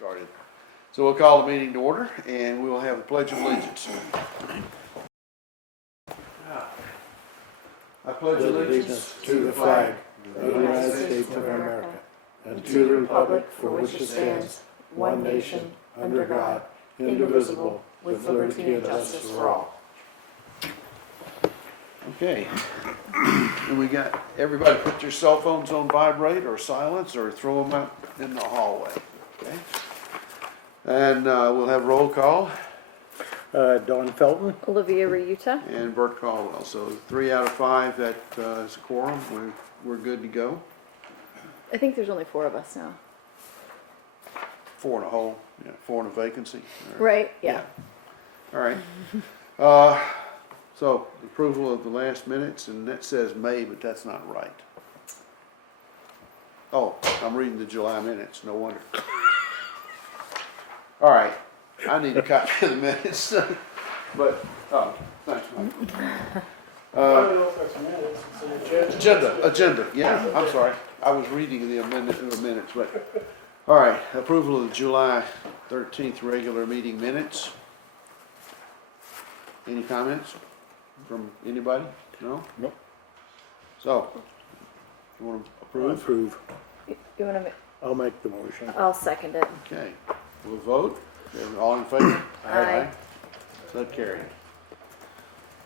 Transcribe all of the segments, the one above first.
started. So we'll call the meeting to order, and we will have the Pledge of Allegiance. I pledge allegiance to the flag of the United States of America and to the republic for which it stands, one nation, under God, indivisible, with liberty and justice for all. Okay. And we got, everybody put your cell phones on vibrate or silence or throw them out in the hallway, okay? And we'll have roll call Don Felton? Olivia Ryuta. and Bert Caldwell. So 3 out of 5, that is a quorum. We're good to go. I think there's only 4 of us now. 4 in a hole, 4 in a vacancy. Right, yeah. All right. So approval of the last minutes, and that says May, but that's not right. Oh, I'm reading the July minutes, no wonder. All right, I need a copy of the minutes, but, oh, thanks, Mike. I don't know if that's minutes, it's an agenda. Agenda, yeah, I'm sorry. I was reading the minutes, but, all right, approval of the July 13th regular meeting minutes. Any comments from anybody? No? Nope. So, you want to approve? Approve. You want to? I'll make the motion. I'll second it. Okay, we'll vote. All in favor? Aye. So carried.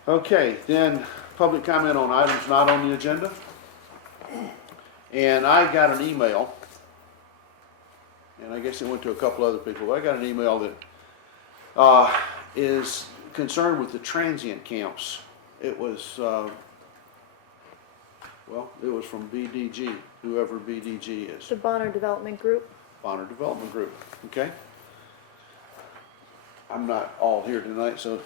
Okay, then public comment on items not on the agenda. And I got an email, and I guess it went to a couple other people, but I got an email that is concerned with the transient camps. It was, it was from BDG, whoever BDG is, The Bonner Development Group. Bonner Development Group, okay? I'm not all here tonight, so,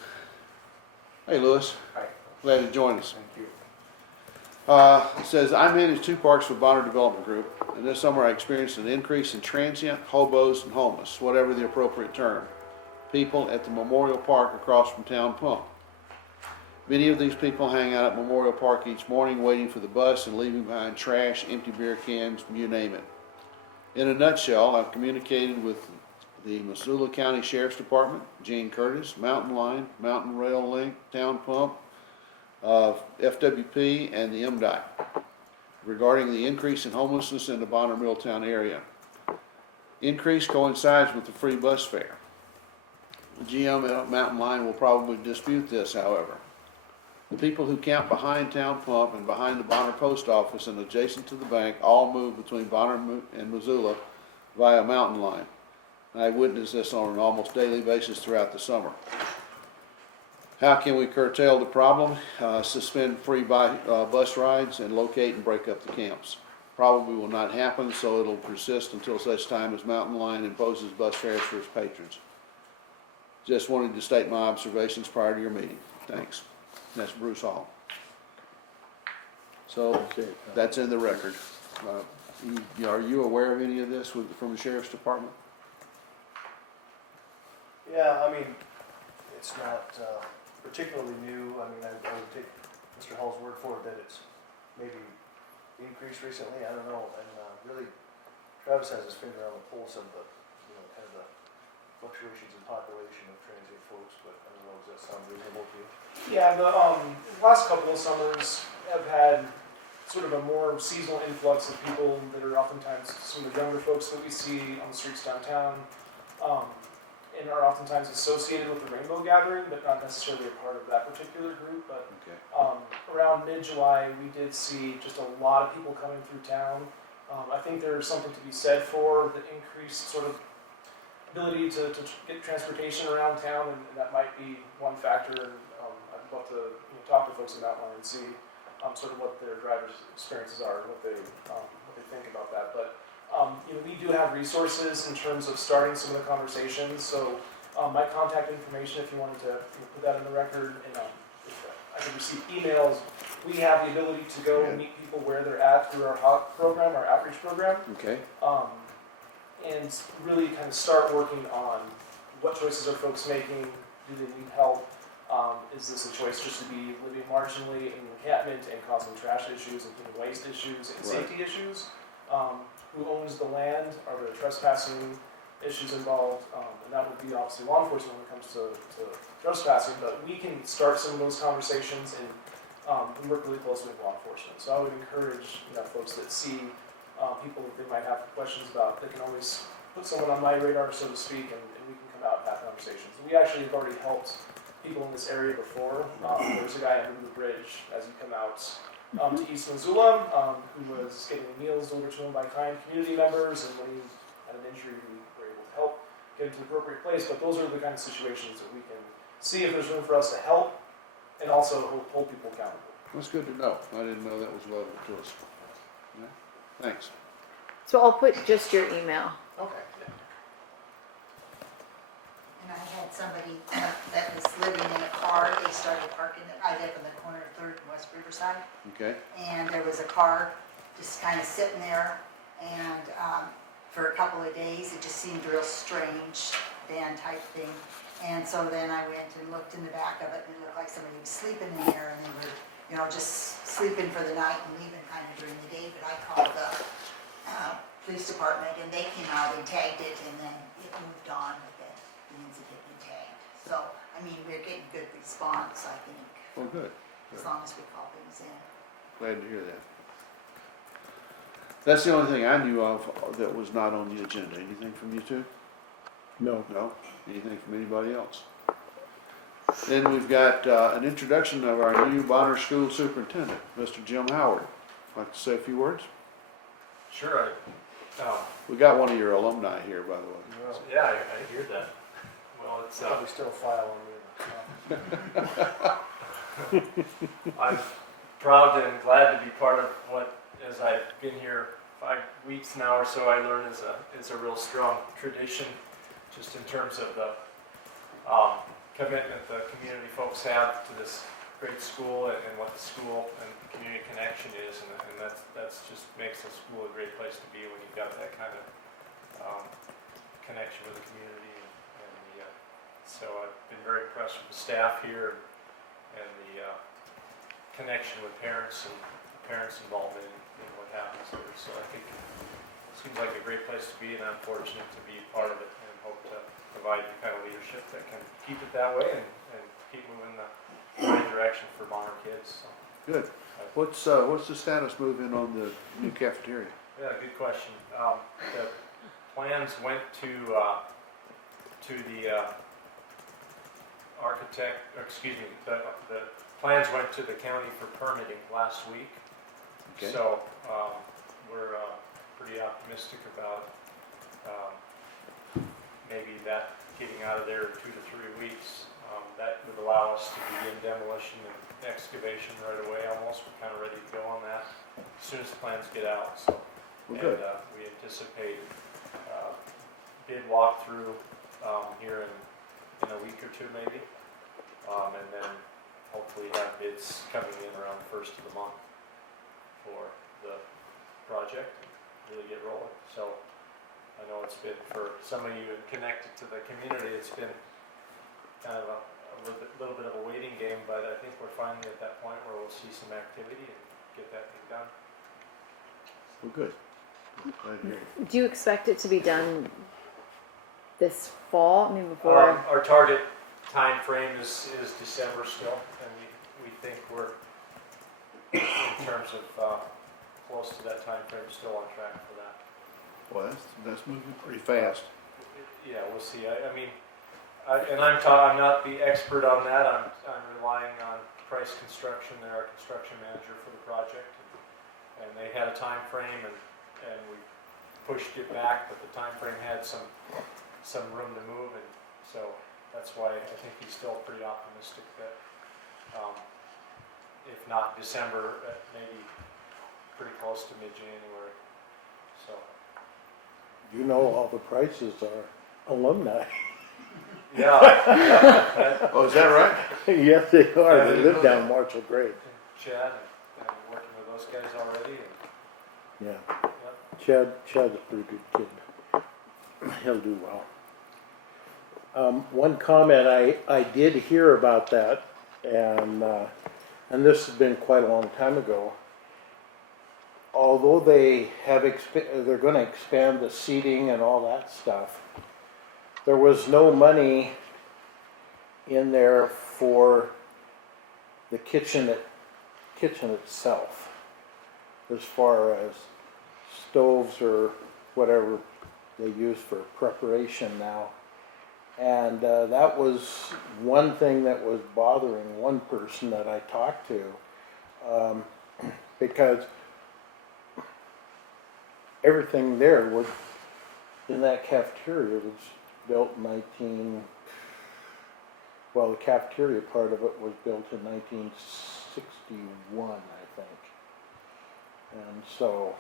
hey, Louis. Hi. Glad to join us. Thank you. It says, I manage 2 parks for Bonner Development Group, and this summer I experienced an increase in transient, hobos, and homeless, whatever the appropriate term, people at the Memorial Park across from Town Pump. Many of these people hang out at Memorial Park each morning waiting for the bus and leaving behind trash, empty beer cans, you name it. In a nutshell, I've communicated with the Missoula County Sheriff's Department, Gene Curtis, Mountain Line, Mountain Rail Link, Town Pump, FWP, and the MDOT regarding the increase in homelessness in the Bonner Milltown area. Increase coincides with the free bus fare. The GM at Mountain Line will probably dispute this, however. The people who camp behind Town Pump and behind the Bonner Post Office and adjacent to the bank all move between Bonner and Missoula via Mountain Line. I witness this on an almost daily basis throughout the summer. How can we curtail the problem? Suspend free bus rides and locate and break up the camps. Probably will not happen, so it'll persist until such time as Mountain Line imposes bus fares for its patrons. Just wanted to state my observations prior to your meeting. Thanks. That's Bruce Hall. So Okay. that's in the record. Are you aware of any of this from the Sheriff's Department? Yeah, I mean, it's not particularly new. I mean, I would take Mr. Hall's word for it that it's maybe increased recently. I don't know. And really, Travis has his finger on the pulse of the, kind of the fluctuations in population of transient folks. But I don't know, does that sound reasonable to you? Yeah, the last couple of summers have had sort of a more seasonal influx of people that are oftentimes some of the younger folks that we see on the streets downtown. And are oftentimes associated with the Rainbow Gathering, but not necessarily a part of that particular group. But Okay. around mid-July, we did see just a lot of people coming through town. I think there's something to be said for the increased sort of ability to get transportation around town, and that might be one factor. And I'd love to talk to folks in Mountain Line and see sort of what their drivers' experiences are and what they think about that. But we do have resources in terms of starting some of the conversations. So my contact information, if you wanted to put that in the record, and if I can receive emails, we have the ability to go and meet people where they're at through our HOT program, our outreach program, Okay. and really kind of start working on what choices are folks making, do they need help, is this a choice just to be living marginally in encampment and causing trash issues and human waste issues and Right. safety issues? Who owns the land? Are there trespassing issues involved, and that would be obviously law enforcement when it comes to trespassing, but we can start some of those conversations and we work really closely with law enforcement. So I would encourage, folks that see people that they might have questions about, they can always put someone on my radar, so to speak, and we can come out and have conversations. We actually have already helped people in this area before. There's a guy under the bridge as you come out to East Missoula who was getting meals delivered to him by kind community members, and when he had an injury, we were able to help get him to the appropriate place. But those are the kind of situations that we can see if there's room for us to help and also hold people accountable. That's good to know. I didn't know that was relevant to us. Yeah. Thanks. So I'll put just your email. Okay. And I had somebody that was living in a car, they started parking, I live in the corner of 3rd and West Riverside, Okay. and there was a car just kind of sitting there, and for a couple of days, it just seemed real strange, van type thing. And so then I went and looked in the back of it, and it looked like somebody was sleeping in there, and they were, just sleeping for the night and leaving kind of during the day. But I called the police department, and they came out and tagged it, and then it moved on with it. It means it had been tagged. So, I mean, we're getting good response, I think, Well, good. as long as we call things in. Glad to hear that. That's the only thing I knew of that was not on the agenda. Anything from you two? No. No? Anything from anybody else? Then we've got an introduction of our new Bonner School Superintendent, Mr. Jim Howard. Like to say a few words? Sure. We got one of your alumni here, by the way. Yeah, I hear that. Well, it's Probably still file on you. I'm proud and glad to be part of what, as I've been here 5 weeks now or so, I learned is a real strong tradition, just in terms of the commitment the community folks have to this great school and what the school and community connection is, and that's just makes the school a great place to be when you've got that kind of connection with the community. So I've been very impressed with the staff here and the connection with parents and parents' involvement in what happens there. So I think it seems like a great place to be, and I'm fortunate to be part of it and hope to provide the kind of leadership that can keep it that way and keep moving the right direction for Bonner kids. So, Good. What's the status moving on the new cafeteria? yeah, good question. The plans went to the architect, or excuse me, the plans went to the county for permitting last week. Okay. So we're pretty optimistic about maybe that getting out of there in 2 to 3 weeks. That would allow us to begin demolition and excavation right away almost. We're kind of ready to go on that as soon as the plans get out. So, Well, good. we anticipate bid walkthrough here in a week or two maybe, and then hopefully have bids coming in around the 1st of the month for the project and really get rolling. So I know it's been, for some of you connected to the community, it's been kind of a little bit of a waiting game, but I think we're finally at that point where we'll see some activity and get that thing done. Well, good. Glad to hear it. Do you expect it to be done this fall? I mean, before? Our target time frame is December still, and we think we're, in terms of close to that time frame, still on track for that. Well, that's moving pretty fast. Yeah, we'll see. I mean, I'm not the expert on that. I'm relying on Price Construction. They're our construction manager for the project, and they had a time frame, and we pushed it back, but the time frame had some room to move, and so that's why I think he's still pretty optimistic that if not December, maybe pretty close to mid-January. So. You know all the prices are alumni. Yeah. Oh, is that right? Yes, they are. Yeah, They I live know down that. Marshall Grade. Chad, and working with those guys already. And, Yeah. yeah. Chad's a pretty good kid. He'll do well. One comment I did hear about that, and this has been quite a long time ago. although they have they're gonna expand the seating and all that stuff, there was no money in there for the kitchen itself, as far as stoves or whatever they use for preparation now. And that was one thing that was bothering one person that I talked to, because everything there was, in that cafeteria, was built in well, the cafeteria part of it was built in 1961, I think. And so,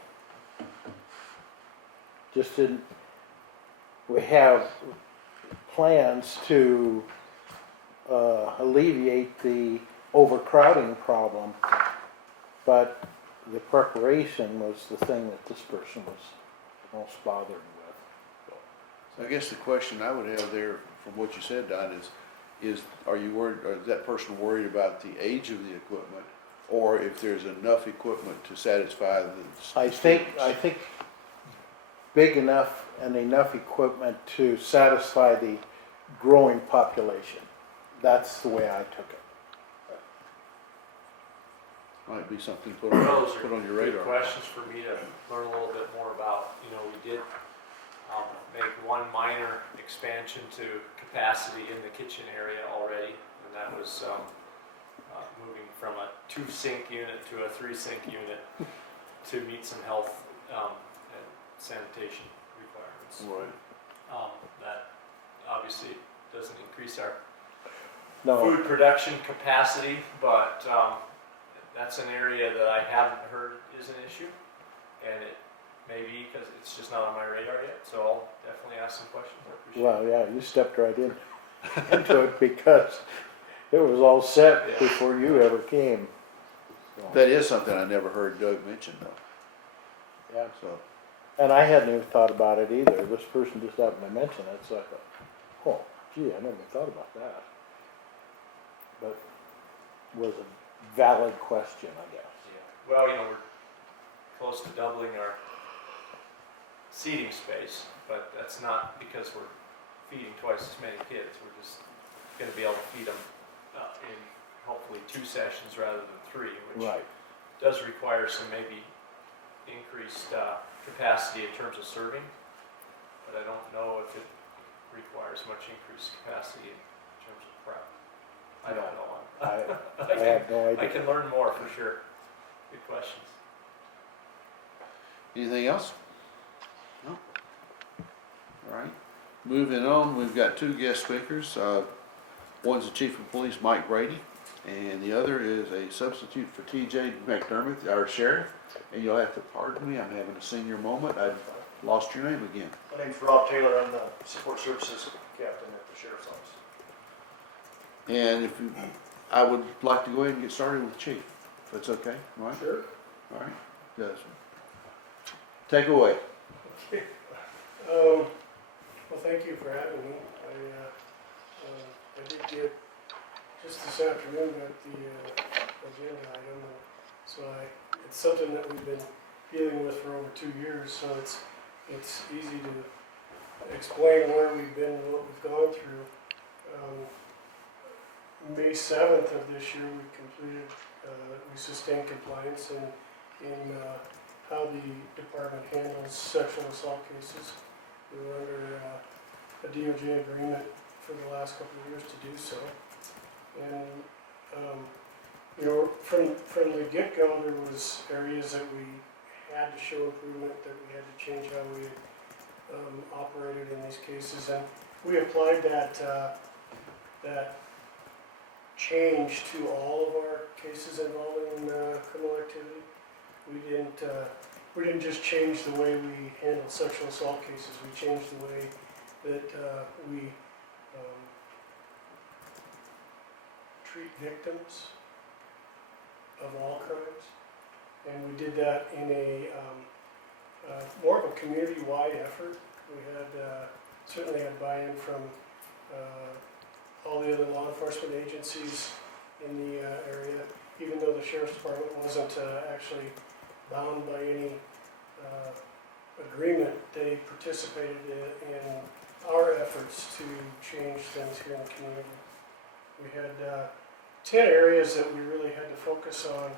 just didn't, we have plans to alleviate the overcrowding problem, but the preparation was the thing that this person was most bothered with. So I guess the question I would have there, from what you said, Don, is are you worried, or is that person worried about the age of the equipment, or if there's enough equipment to satisfy the I think big enough and enough equipment to satisfy the growing population. That's the way I took it. Might be something to Those are put on your good radar. questions for me to learn a little bit more about. You know, we did make one minor expansion to capacity in the kitchen area already, and that was moving from a 2-sink unit to a 3-sink unit to meet some health and sanitation requirements. Right. That obviously doesn't increase our No, food production capacity, but that's an area that I haven't heard is an issue, and it may be because it's just not on my radar yet, so I'll definitely ask some questions. I appreciate well, yeah, you stepped right into it because it was all set Yeah. before you ever came. So, That is something I never heard Doug mention though, yeah. so. And I hadn't even thought about it either. This person just happened to mention it, so I thought, oh, gee, I never thought about that. But it was a valid question, I guess. Yeah. Well, you know, we're close to doubling our seating space, but that's not because we're feeding twice as many kids. We're just going to be able to feed them in hopefully 2 sessions rather than 3, which Right. does require some maybe increased capacity in terms of serving, but I don't know if it requires much increased capacity in terms of prep. I don't know. I have no I idea. can learn more for sure. Good questions. Anything else? No? All right. Moving on, we've got 2 guest speakers. One's the Chief of Police, Mike Brady, and the other is a substitute for TJ McDermott, our sheriff. And you'll have to pardon me, I'm having a senior moment. I've lost your name again. My name's Rob Taylor. I'm the support services captain at the sheriff's office. And if you, I would like to go ahead and get started with Chief, if that's okay, all right? Sure. All right, yes. Take away. Well, thank you for having me. I did get, just this afternoon, got the agenda item, and so it's something that we've been dealing with for over 2 years, so it's easy to explain where we've been and what we've gone through. May 7th of this year, we completed, we sustained compliance in how the department handles sexual assault cases. We were under a DOJ agreement for the last couple of years to do so. And, you know, from the get-go, there was areas that we had to show improvement, that we had to change how we operated in these cases. And we applied that change to all of our cases involving criminal activity. We didn't just change the way we handle sexual assault cases. We changed the way that we treat victims of all crimes, and we did that in a more of a community-wide effort. We had certainly had buy-in from all the other law enforcement agencies in the area, even though the sheriff's department wasn't actually bound by any agreement. They participated in our efforts to change things here in the community. We had 10 areas that we really had to focus on,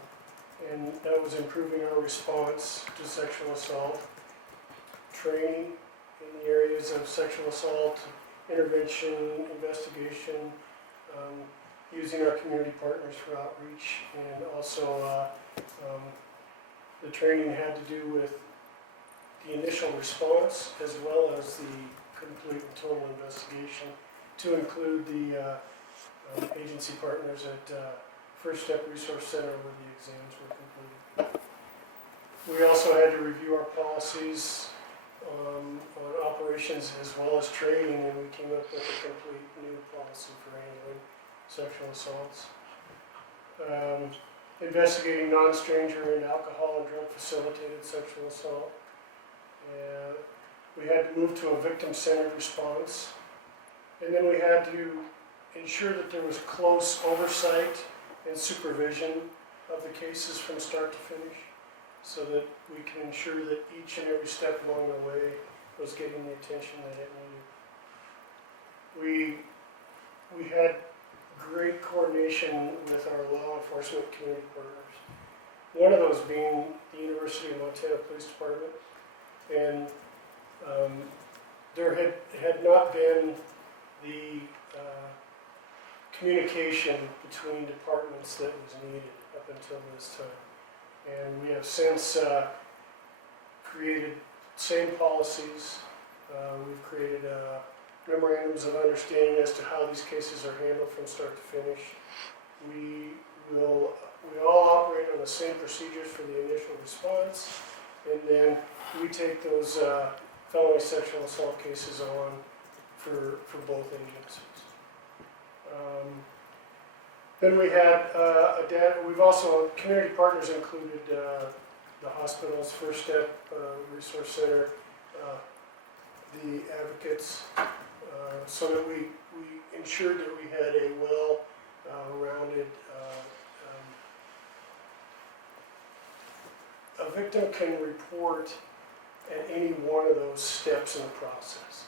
and that was improving our response to sexual assault, training in the areas of sexual assault, intervention, investigation, using our community partners for outreach, and also the training had to do with the initial response as well as the complete and total investigation, to include the agency partners at First Step Resource Center where the exams were completed. We also had to review our policies on operations as well as training, and we came up with a complete new policy for handling sexual assaults. Investigating non-stranger and alcohol and drug facilitated sexual assault. We had to move to a victim-centered response, and then we had to ensure that there was close oversight and supervision of the cases from start to finish, so that we can ensure that each and every step along the way was getting the attention that it needed. We had great coordination with our law enforcement community partners. One of those being the University of Montana Police Department, and there had not been the communication between departments that was needed up until this time. And we have since created same policies. We've created memorandums of understanding as to how these cases are handled from start to finish. We all operate on the same procedures for the initial response, and then we take those felony sexual assault cases on for both agencies. Then we had we've also, community partners included the hospitals, First Step Resource Center, the advocates, so that we ensured that we had a well-rounded, a victim can report at any one of those steps in the process.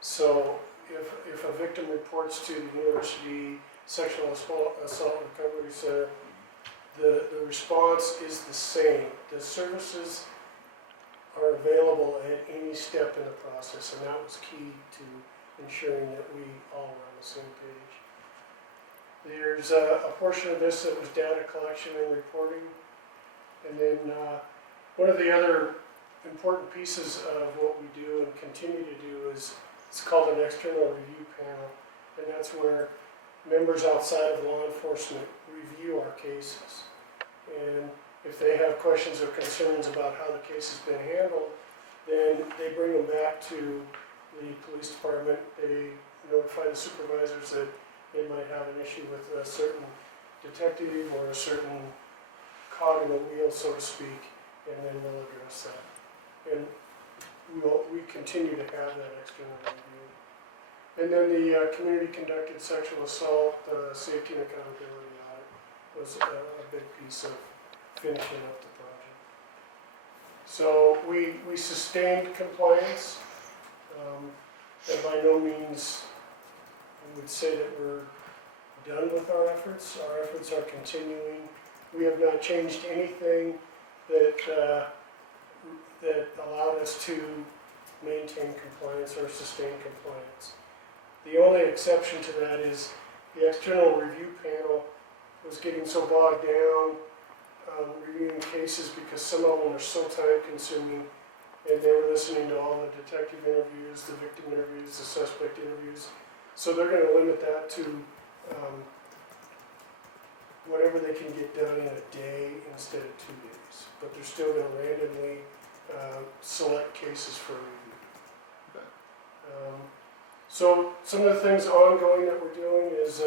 So if a victim reports to the University Sexual Assault Recovery Center, the response is the same. The services are available at any step in the process, and that was key to ensuring that we all were on the same page. There's a portion of this that was data collection and reporting, and then one of the other important pieces of what we do and continue to do is it's called an external review panel, and that's where members outside of law enforcement review our cases. And if they have questions or concerns about how the case has been handled, then they bring them back to the police department. They notify the supervisors that they might have an issue with a certain detective or a certain cog in the wheel, so to speak, and then they'll address that. And we continue to have that external review. And then the community conducted sexual assault safety and accountability audit was a big piece of finishing up the project. So we sustained compliance, and by no means we would say that we're done with our efforts. Our efforts are continuing. We have not changed anything that that allowed us to maintain compliance or sustain compliance. The only exception to that is the external review panel was getting so bogged down reviewing cases because some of them are so time consuming, and they were listening to all the detective interviews, the victim interviews, the suspect interviews. So they're going to limit that to whatever they can get done in a day instead of 2 days. But they're still going to randomly select cases for review. So some of the things ongoing that we're doing is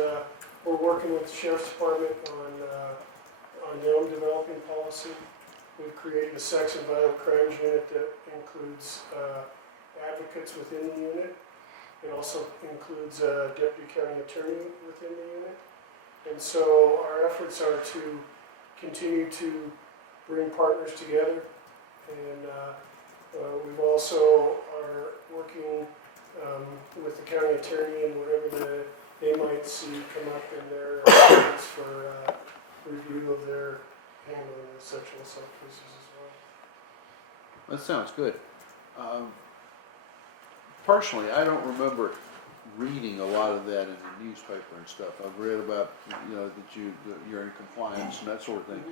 we're working with the Sheriff's Department on them developing policy. We've created a sex and violent crimes unit that includes advocates within the unit. It also includes a deputy county attorney within the unit. And so our efforts are to continue to bring partners together. And we've also are working with the county attorney and whatever they might see come up in their plans for review of their handling of sexual assault cases as well. That sounds good. Personally, I don't remember reading a lot of that in the newspaper and stuff. I've read about, you know, that you're in compliance and that sort of thing.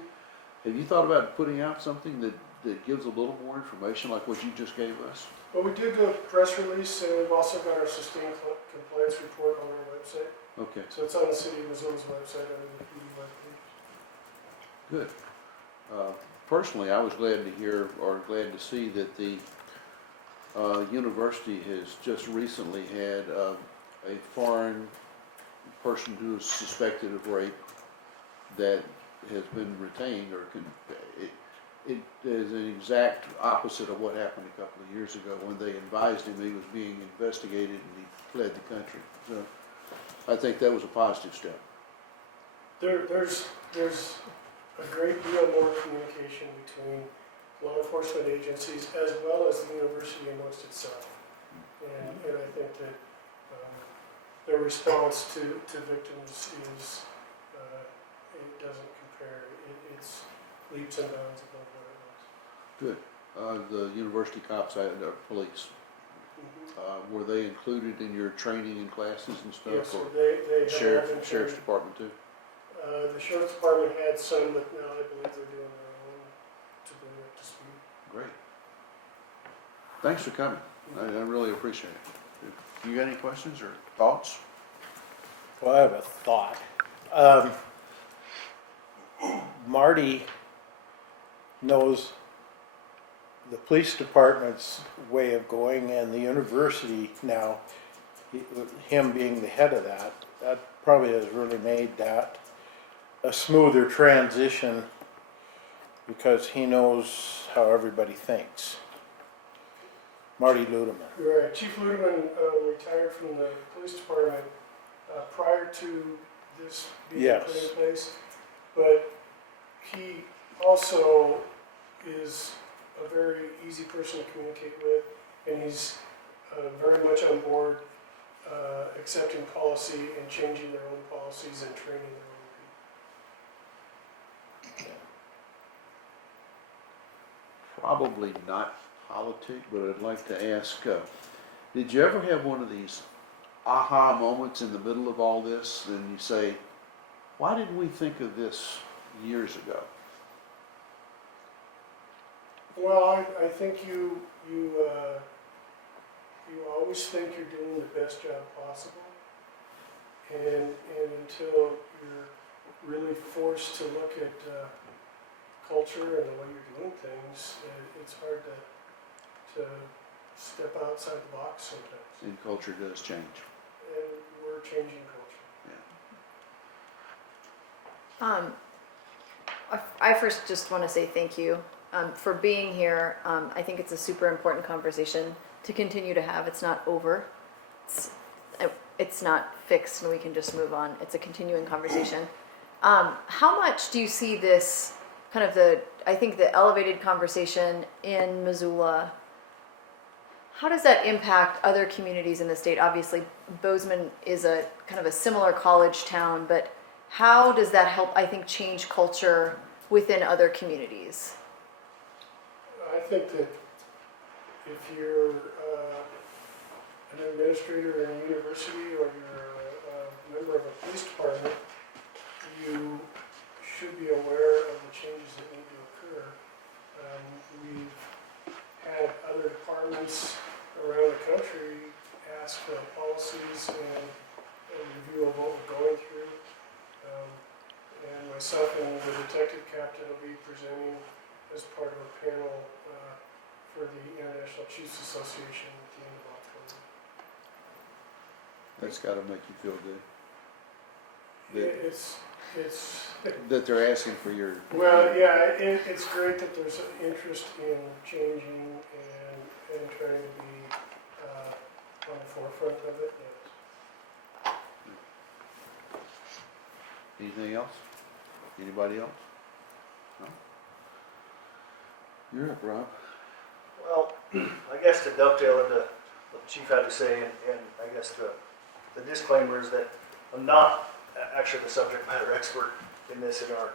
Have you thought about putting out something that gives a little more information like what you just gave us? Well, we did do a press release, and we've also got our sustained compliance report on our website. Okay, So it's on the City of Missoula's website under the PD webpage. good. Personally, I was glad to hear, or glad to see that the university has just recently had a foreign person who is suspected of rape that has been retained, or it is an exact opposite of what happened a couple of years ago when they advised him he was being investigated and he fled the country. So I think that was a positive step. There's a great deal more communication between law enforcement agencies as well as the university amongst itself. And I think that their response to victims is, it doesn't compare. It's leaps and bounds above what it was. Good. The university cops, or police, were they included in your training and classes and stuff? Yes, or they have Sheriff's all been Sheriff's trained. Department too? The sheriff's department had some, but now I believe they're doing their own to bring up to speed. Great. Thanks for coming. I really appreciate it. You got any questions or thoughts? Well, I have a thought. Marty knows the police department's way of going, and the university now, him being the head of that probably has really made that a smoother transition because he knows how everybody thinks. Marty Ludeman. You're right. Chief Ludeman retired from the police department prior to this being Yes. put in place, but he also is a very easy person to communicate with, and he's very much on board accepting policy and changing their own policies and training their own people. Probably not politic, but I'd like to ask, did you ever have one of these aha moments in the middle of all this, and you say, why didn't we think of this years ago? Well, I think you always think you're doing the best job possible, and until you're really forced to look at culture and the way you're doing things, it's hard to step outside the box sometimes. And culture does change. And we're changing culture. I first just want to say thank you for being here. I think it's a super important conversation to continue to have. It's not over. It's not fixed and we can just move on. It's a continuing conversation. How much do you see this kind of I think the elevated conversation in Missoula, how does that impact other communities in the state? Obviously, Bozeman is a kind of a similar college town, but how does that help, I think, change culture within other communities? I think that if you're an administrator in a university or you're a member of a police department, you should be aware of the changes that need to occur. We've had other departments around the country ask for policies and a review of what we're going through. And myself and the detective captain will be presenting as part of a panel for the International Chiefs Association at the end of October. That's got to make you feel good. It's That they're asking for your. well, yeah, it's great that there's an interest in changing and trying to be on the forefront of it. Yes. Anything else? Anybody else? No? You're up, Rob. Well, I guess to dovetail into what the chief had to say, and I guess the disclaimer is that I'm not actually the subject matter expert in this in our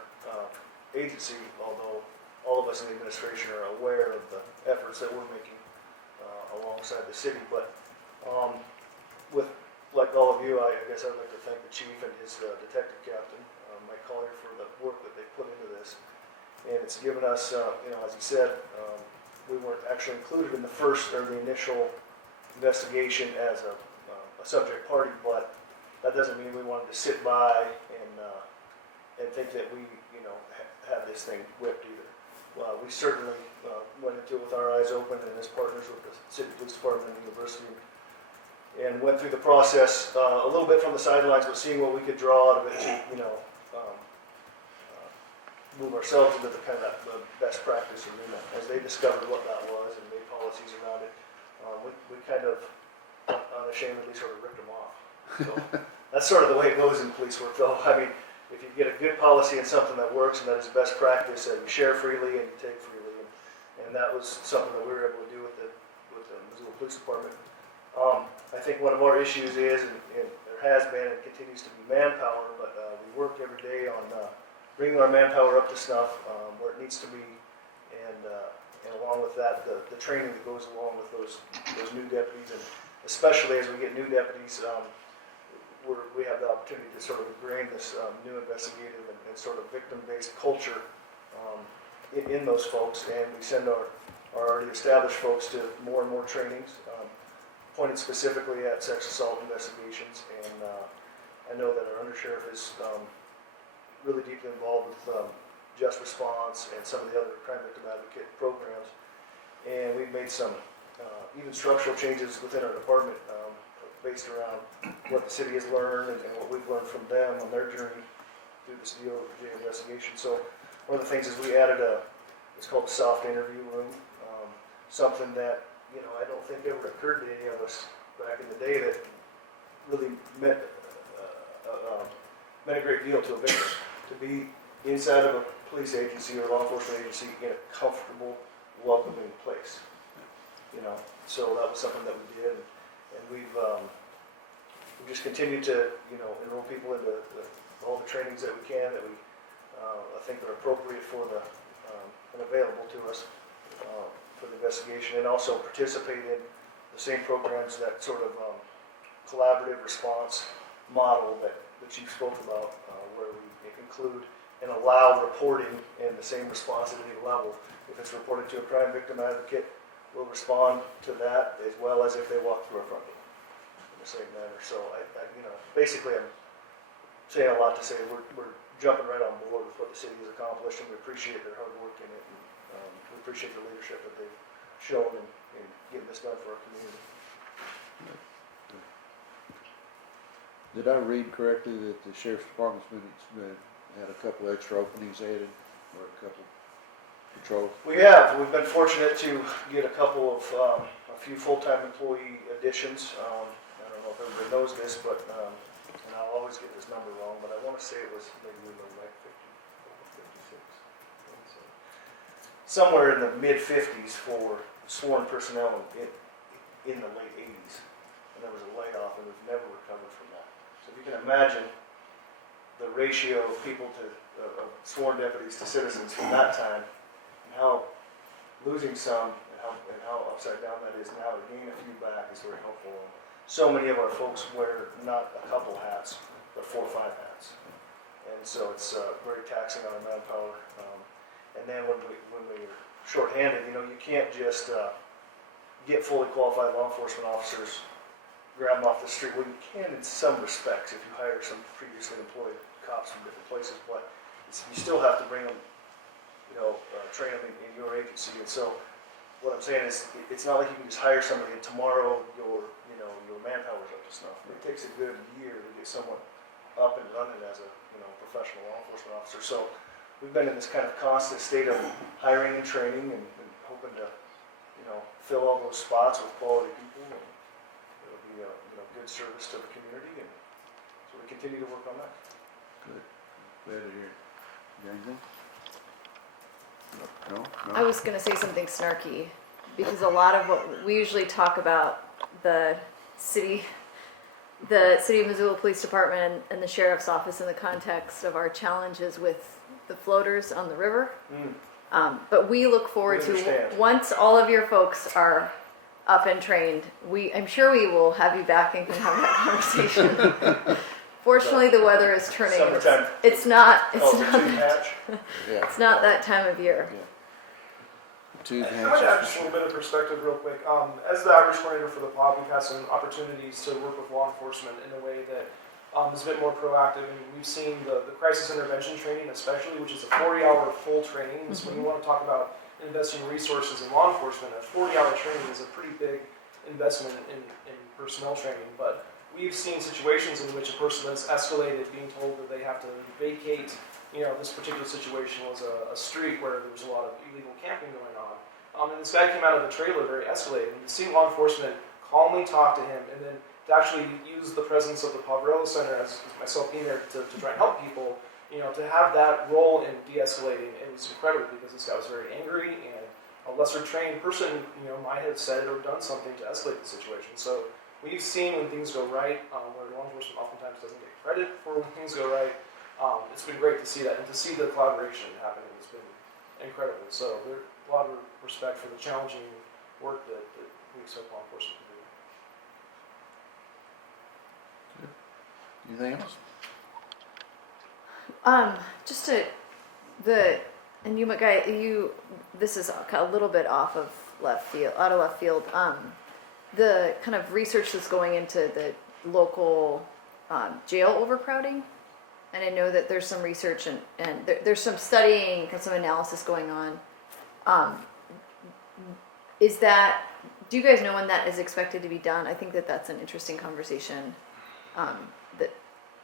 agency, although all of us in the administration are aware of the efforts that we're making alongside the city. But with, like all of you, I guess I'd like to thank the chief and his detective captain, Mike Collier, for the work that they put into this. And it's given us, as he said, we weren't actually included in the first or the initial investigation as a subject party, but that doesn't mean we wanted to sit by and think that we, had this thing whipped either. Well, we certainly went into it with our eyes open and as partners with the city police department and the university, and went through the process a little bit from the sidelines, but seeing what we could draw out of it to, move ourselves into the kind of the best practice arena. As they discovered what that was and made policies around it, we kind of unashamedly sort of ripped them off. So that's sort of the way it goes in police work, though. I mean, if you get a good policy and something that works and that is best practice, you share freely and you take freely, and that was something that we were able to do with the Missoula Police Department. I think one of our issues is, and there has been and continues to be, manpower, but we work every day on bringing our manpower up to snuff where it needs to be, and along with that, the training that goes along with those new deputies, and especially as we get new deputies, we have the opportunity to sort of ingrain this new investigative and sort of victim-based culture in those folks, and we send our already established folks to more and more trainings, pointed specifically at sex assault investigations, and I know that our undersheriff is really deeply involved with Just Response and some of the other crime victim advocate programs, and we've made some even structural changes within our department based around what the city has learned and what we've learned from them on their journey through this DOJ investigation. So one of the things is we added it's called a soft interview room, something that I don't think ever occurred to any of us back in the day that really meant a great deal to a victim. To be inside of a police agency or law enforcement agency in a comfortable, welcoming place. So that was something that we did, and we've just continued to enroll people into all the trainings that we can, that we I think are appropriate for and available to us for the investigation, and also participate in the same programs, that sort of collaborative response model that the chief spoke about, where we include and allow reporting in the same responsibility level. If it's reported to a crime victim advocate, we'll respond to that as well as if they walk through our front door in the same manner. So basically I'm saying a lot to say we're jumping right on board with what the city has accomplished, and we appreciate their hard work in it, and we appreciate the leadership that they've shown in getting this done for our community. Did I read correctly that the sheriff's department's had a couple extra openings added, or a couple patrols? We've been fortunate to get a couple of, a few full-time employee additions. I don't know if everybody knows this, but, and I'll always get this number wrong, but I want to say it was maybe we were like 56. Somewhere in the mid-50s for sworn personnel in the late 80s. And there was a layoff, and we've never recovered from that. So if you can imagine the ratio of people of sworn deputies to citizens from that time, and how losing some and how upside down that is now, to gain a few back is very helpful. So many of our folks wear not a couple hats, but 4 or 5 hats, and so it's very taxing on our manpower. And then when we're shorthanded, you can't just get fully qualified law enforcement officers, grab them off the street. Well, you can in some respects if you hire some previously employed cops from different places, but you still have to bring them, train them in your agency. And so what I'm saying is, it's not like you can just hire somebody and tomorrow your manpower's up to snuff. It takes a good year to get someone up and running as a professional law enforcement officer. So we've been in this kind of constant state of hiring and training, and hoping to fill all those spots with quality people, and it'll be a good service to the community, and so we continue to work on that. Good. Glad to hear it. Got anything? No? I was gonna say something snarky, because a lot of what we usually talk about the city of Missoula Police Department and the sheriff's office in the context of our challenges with the floaters on the river. But we look forward We to, understand. once all of your folks are up and trained, I'm sure we will have you back and can have that conversation. Fortunately, the weather is turning. Summertime. It's not Oh, the tube hatch? Yeah. it's not that time of year. Tube I might add hatches. just a little bit of perspective real quick. As the outreach coordinator for the pod, we've had some opportunities to work with law enforcement in a way that is a bit more proactive. And we've seen the crisis intervention training especially, which is a 40-hour full training. So when you want to talk about investing resources in law enforcement, a 40-hour training is a pretty big investment in personnel training. But we've seen situations in which a person that's escalated being told that they have to vacate, this particular situation was a street where there was a lot of illegal camping going on. And this guy came out of the trailer very escalated. And to see law enforcement calmly talk to him and then to actually use the presence of the Poverello Center as myself being there to try and help people, to have that role in de-escalating, it was incredible because this guy was very angry and a lesser trained person, might have said or done something to escalate the situation. So we've seen when things go right, where law enforcement oftentimes doesn't get credit for when things go right. It's been great to see that and to see the collaboration happening. It's been incredible. So there's a lot of respect for the challenging work that we expect law enforcement to do. Anything else? Just to and you guy, this is a little bit out of left field. The kind of research that's going into the local jail overcrowding, and I know that there's some research and there's some studying and some analysis going on. Do you guys know when that is expected to be done? I think that's an interesting conversation. That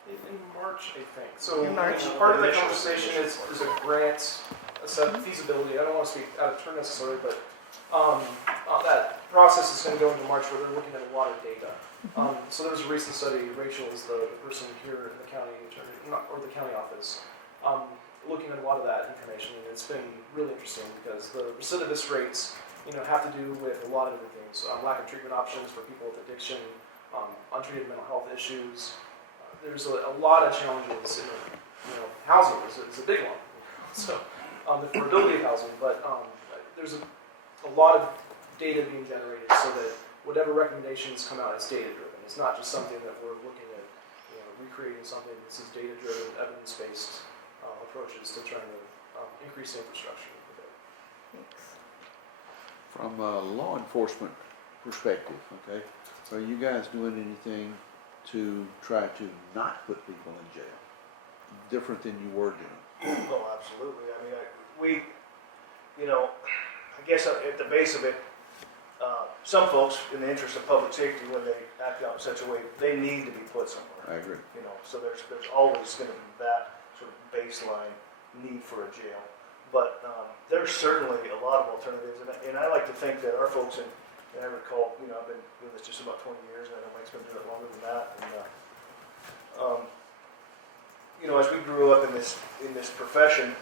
In March, I think. So In March? part of the conversation is a grant, feasibility. I don't want to speak out of turn necessarily, but that process is going to go into March where they're looking at a lot of data. So there was a recent study. Rachel is the person here in the county attorney, or the county office, looking at a lot of that information, and it's been really interesting because the recidivist rates, have to do with a lot of different things. Lack of treatment options for people with addiction, untreated mental health issues. There's a lot of challenges in housing is a big one. So the affordability of housing, but there's a lot of data being generated so that whatever recommendations come out is data driven. It's not just something that we're looking at, recreating something. This is data driven, evidence based approaches to trying to increase infrastructure. thanks. From a law enforcement perspective, okay, are you guys doing anything to try to not put people in jail? Different than you were doing? Oh, absolutely. I mean, I guess at the base of it, some folks, in the interest of public safety, when they act out in such a way, they need to be put somewhere. I agree. So there's always going to be that sort of baseline need for a jail. But there's certainly a lot of alternatives, and I like to think that our folks, and I recall, I've been doing this just about 20 years, and I know Mike's been doing it longer than that. And as we grew up in this profession,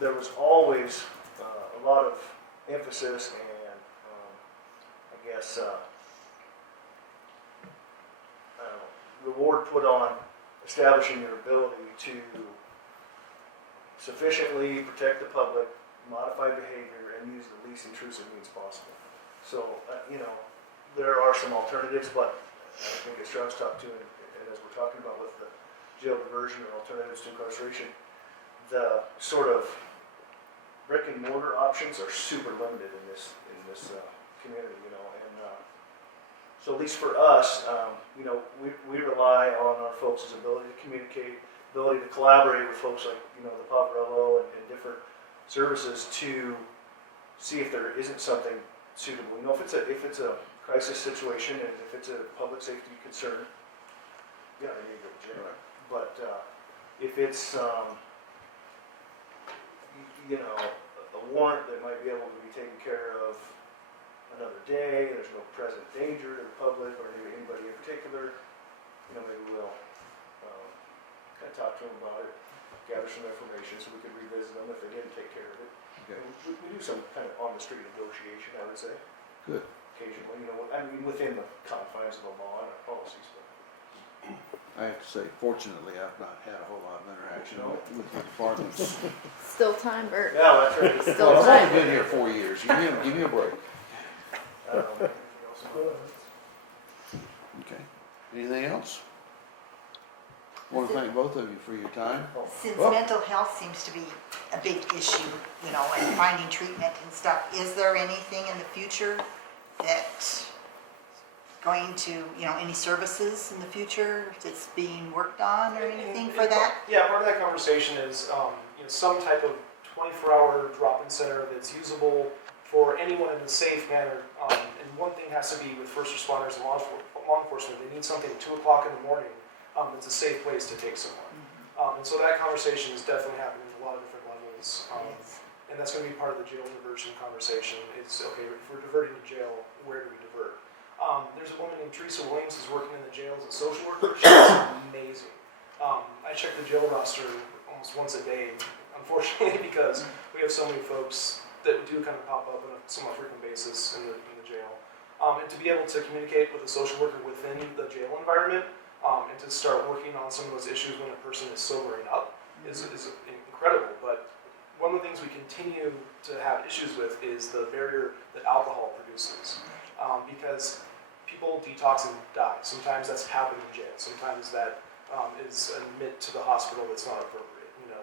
there was always a lot of emphasis and I guess reward put on establishing your ability to sufficiently protect the public, modify behavior, and use the least intrusive means possible. So, there are some alternatives, but I think as John's talked to, and as we're talking about with the jail diversion or alternatives to incarceration, the sort of brick and mortar options are super limited in this community, and so at least for us, we rely on our folks' ability to communicate, ability to collaborate with folks like the Poverello and different services to see if there isn't something suitable. If it's a crisis situation and if it's a public safety concern, yeah, they need to go to jail. Right. But if it's a warrant that might be able to be taken care of another day, there's no present danger to the public or anybody in particular, maybe we'll kind of talk to them about it, gather some information so we could revisit them if they didn't take care of it. Okay. We do some kind of on-the-street negotiation, I would say, Good. occasionally, you know, I mean, within the confines of the law and our policies, but. I have to say, fortunately, I've not had a whole lot of interaction with the departments. Still time, Bert. Yeah, that's right. Still Well, I've time. only been here 4 years. Give me a break. Okay. Anything else? Want to thank both of you for your time. Since Well- mental health seems to be a big issue, you know, and finding treatment and stuff, is there anything in the future that going to, you know, any services in the future that's being worked on or anything for that? Yeah, part of that conversation is, you know, some type of 24-hour drop-in center that's usable for anyone in a safe manner. And one thing has to be with first responders and law enforcement, they need something at 2 o'clock in the morning that's a safe place to take someone. And so that conversation is definitely happening at a lot of different levels. Yes. And that's going to be part of the jail diversion conversation. It's, okay, if we're diverting to jail, where do we divert? There's a woman named Teresa Williams who's working in the jail as a social worker. She's amazing. I check the jail roster almost once a day, unfortunately, because we have so many folks that do kind of pop up on a somewhat frequent basis in the jail. And to be able to communicate with a social worker within the jail environment and to start working on some of those issues when a person is sobering up is incredible. But one of the things we continue to have issues with is the barrier that alcohol produces. Because people detox and die. Sometimes that's happened in jail. Sometimes that is an admit to the hospital that's not appropriate. You know,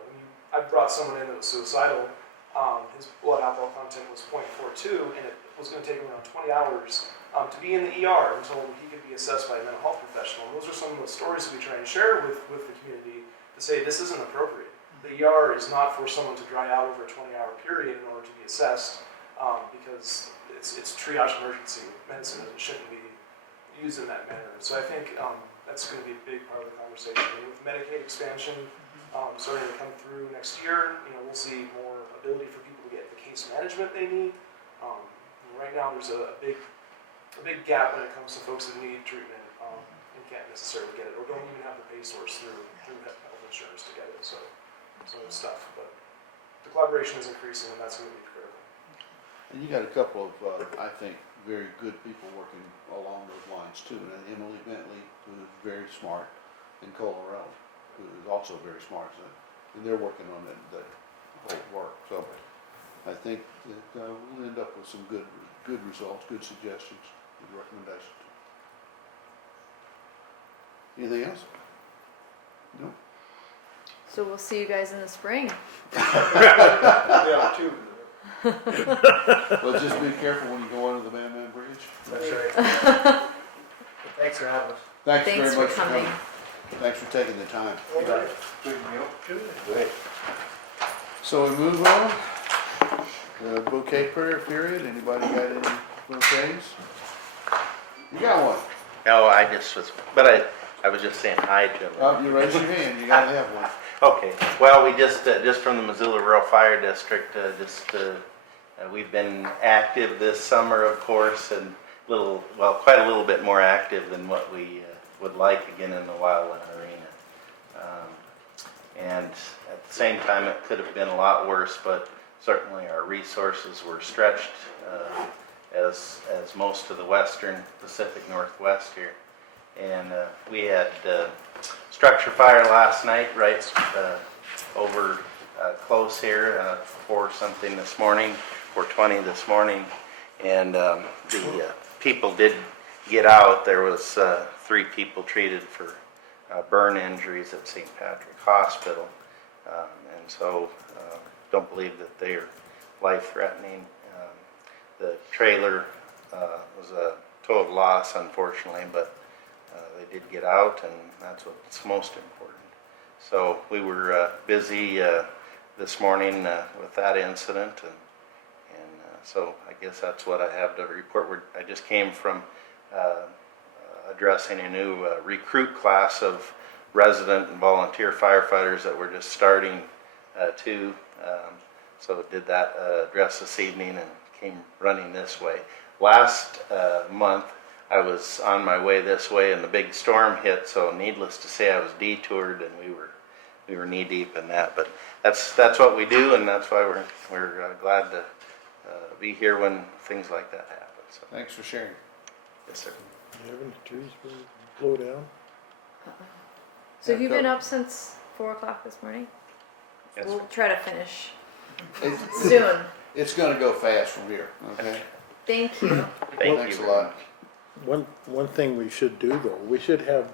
I brought someone in that was suicidal. His blood alcohol content was 0.42, and it was going to take him around 20 hours to be in the ER until he could be assessed by a mental health professional. And those are some of the stories that we try and share with the community to say this isn't appropriate. The ER is not for someone to dry out over a 20-hour period in order to be assessed because it's triage emergency medicine and it shouldn't be used in that manner. So I think that's going to be a big part of the conversation. And with Medicaid expansion starting to come through next year, you know, we'll see more ability for people to get the case management they need. Right now, there's a big gap when it comes to folks that need treatment and can't necessarily get it, or don't even have the pay source through health insurance to get it. So it's tough, but the collaboration is increasing, and that's going to be critical. And you got a couple of, I think, very good people working along those lines too. And Emily Bentley, who is very smart, and Cole Morell, who is also very smart, and they're working on that whole work. So I think that we'll end up with some good results, good suggestions, good recommendations. Anything else? No? So we'll see you guys in the spring. Yeah, too. Well, just be careful when you go under the Man Bridge. That's right. Thanks for having us. Thanks Thanks very for much for coming. coming. Thanks for taking the time. You got it. Good meal. Good. So we move on. The bouquet period. Anybody got any bouquets? You got one. No, I just was, but I was just saying hi to them. Oh, you raise your hand. You gotta have one. Okay, well, we just from the Missoula Rural Fire District, we've been active this summer, of course, and quite a little bit more active than what we would like again in the Wildland Arena. And at the same time, it could have been a lot worse, but certainly our resources were stretched, as most of the western Pacific Northwest here. And we had structure fire last night, right over close here, 4-something this morning, 4:20 this morning, and the people did get out. There was 3 people treated for burn injuries at St. Patrick Hospital, and so don't believe that they are life-threatening. The trailer was a total loss, unfortunately, but they did get out, and that's what's most important. So we were busy this morning with that incident, and so I guess that's what I have to report. I just came from addressing a new recruit class of resident and volunteer firefighters that we're just starting too. So did that address this evening and came running this way. Last month, I was on my way this way and the big storm hit, so needless to say I was detoured, and we were we were knee deep in that. But that's what we do, and that's why we're glad to be here when things like that happen. So, Thanks for sharing. yes, sir. You have any trees blow down? So have you been up since 4 o'clock this morning? Yes, We'll sir. try to finish It's, soon. it's gonna go fast from here, okay? Thank you. Thank Thanks you a very lot. much. One thing we should do though, we should have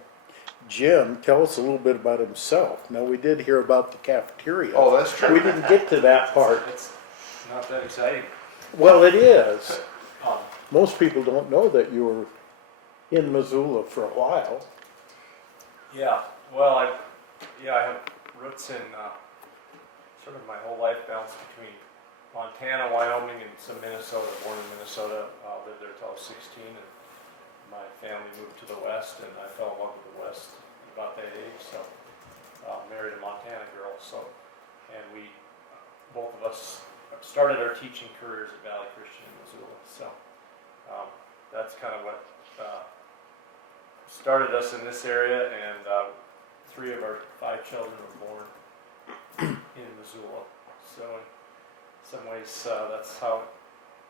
Jim tell us a little bit about himself. Now, we did hear about the cafeteria. Oh, that's true. We didn't get to that part. It's not that exciting. Well, it is. Um, Most people don't know that you were in Missoula for a while. Yeah, well, I have roots in sort of my whole life bounced between Montana, Wyoming, and some Minnesota. Born in Minnesota, lived there till I was 16, and my family moved to the West, and I fell in love with the West at about that age. So, married a Montana girl. So, and we both of us started our teaching careers at Valley Christian in Missoula. So, that's kind of what started us in this area, and 3 of our 5 children were born in Missoula. So in some ways, that's how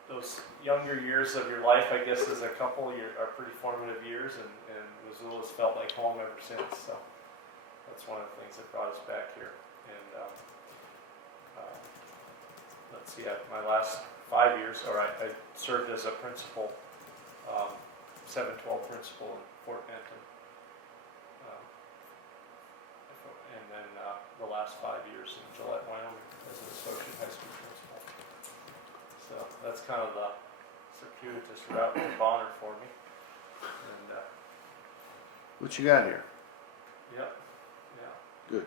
those younger years of your life, I guess, as a couple, are pretty formative years, and Missoula's felt like home ever since. So that's one of the things that brought us back here. And let's see, my last 5 years, I served as a principal, 712 principal in Fort Benton. And then the last 5 years in Gillette, Wyoming, as an associate high school principal. So that's kind of the circuitous route to Bonner for me. And What you got here? yep, yeah. Good.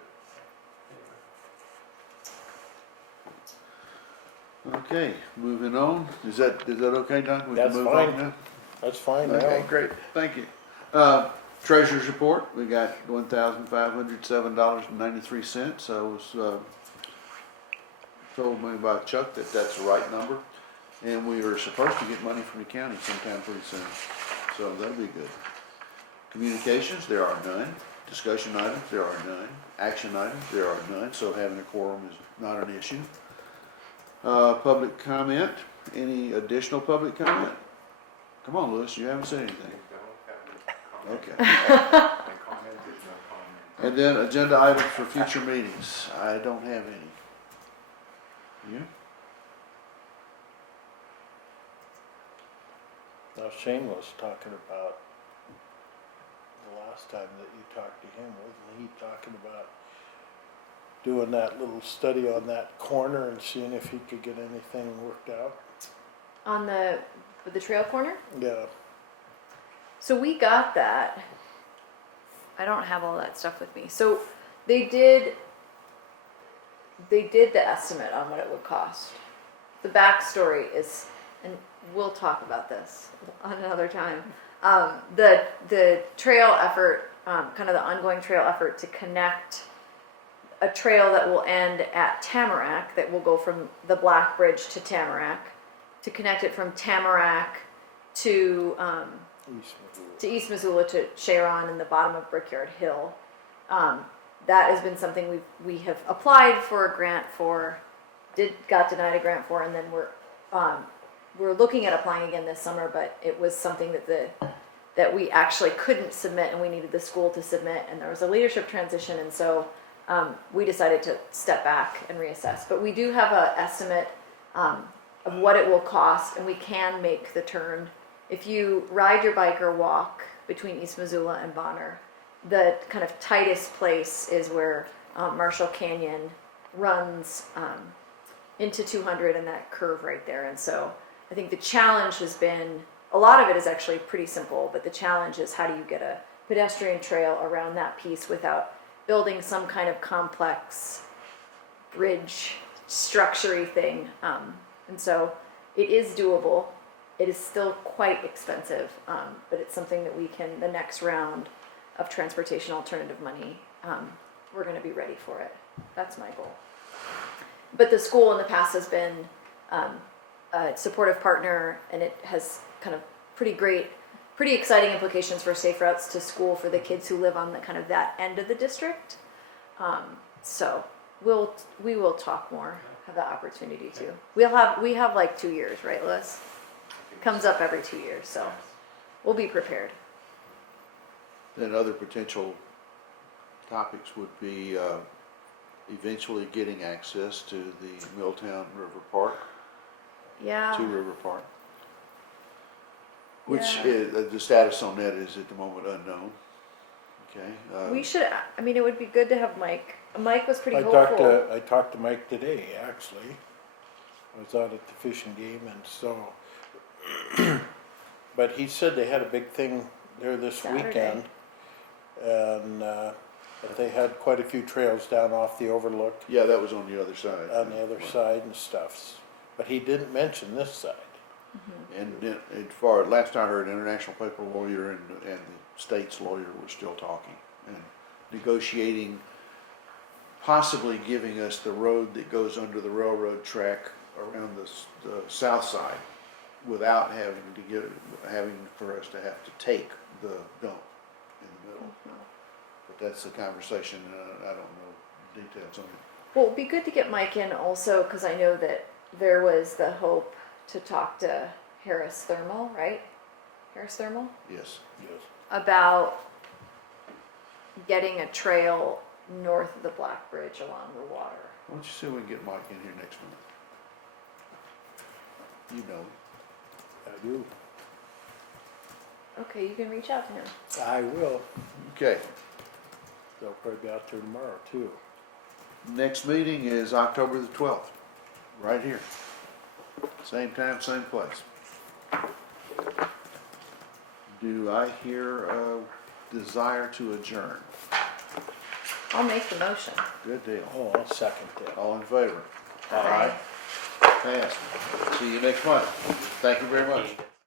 Anyway. Okay, moving on. Is that okay, Don? We can That's move fine. on now? That's fine Okay, now. great, thank you. Treasurer's report, we got $1,507.93, so I was, told me by Chuck that that's the right number. And we are supposed to get money from the county sometime pretty soon, so that'll be good. Communications, there are none. Discussion items, there are none. Action items, there are none, so having a quorum is not an issue. Public comment, any additional public comment? Come on, Louis, you haven't said anything. Okay. And then agenda items for future meetings. I don't have any. You? Now Shane was talking about the last time that you talked to him, wasn't he talking about doing that little study on that corner and seeing if he could get anything worked out? On the trail corner? Yeah. So we got that. I don't have all that stuff with me. So they did the estimate on what it would cost. The backstory is, and we'll talk about this on another time. The trail effort, kind of the ongoing trail effort to connect a trail that will end at Tamarack, that will go from the Black Bridge to Tamarack, to connect it from Tamarack to East Missoula to Sharon and the bottom of Brickyard Hill. That has been something we have applied for a grant for, got denied a grant for, and then we're looking at applying again this summer. But it was something that we actually couldn't submit, and we needed the school to submit, and there was a leadership transition, and so we decided to step back and reassess. But we do have an estimate of what it will cost, and we can make the turn. If you ride your bike or walk between East Missoula and Bonner, the kind of tightest place is where Marshall Canyon runs into 200 and that curve right there. And so I think the challenge has been, a lot of it is actually pretty simple, but the challenge is how do you get a pedestrian trail around that piece without building some kind of complex bridge structure-y thing. And so it is doable. It is still quite expensive, but it's something that we can, the next round of transportation alternative money, we're going to be ready for it. That's my goal. But the school in the past has been a supportive partner, and it has kind of pretty exciting implications for safe routes to school for the kids who live on the kind of that end of the district. So we will talk more, have the opportunity to. We have like 2 years, right, Louis? Comes up every 2 years, so we'll be prepared. Then other potential topics would be eventually getting access to the Milltown River Park, Yeah. to River Park. Which Yeah. is, the status on that is at the moment unknown. Okay. We should, I mean, it would be good to have Mike. Mike was pretty I hopeful. talked to Mike today, actually. I was out at the fishing game and so, but he said they had a big thing there this Saturday. weekend. And, that they had quite a few trails down off the overlook Yeah, that was on the other side. on the other side and stuff. But he didn't mention this side. And then, as far, last I heard, International Paper Lawyer and the state's lawyer were still talking and negotiating, possibly giving us the road that goes under the railroad track around the south side without having for us to have to take the dump in the middle. But that's the conversation, I don't know details on it. Well, it'd be good to get Mike in also, because I know that there was the hope to talk to Harris Thermal, right? Harris Thermal? Yes. Yes. About getting a trail north of the Black Bridge along the water. Why don't you see if we can get Mike in here next month? You know. I do. Okay, you can reach out to him. I will. Okay, They'll probably be out there tomorrow too. next meeting is October the 12th, right here. Same time, same place. Do I hear a desire to adjourn? I'll make the motion. Good deal. Oh, I'll second that. All in favor? Aye. Passed. See you next month. Thank you very much.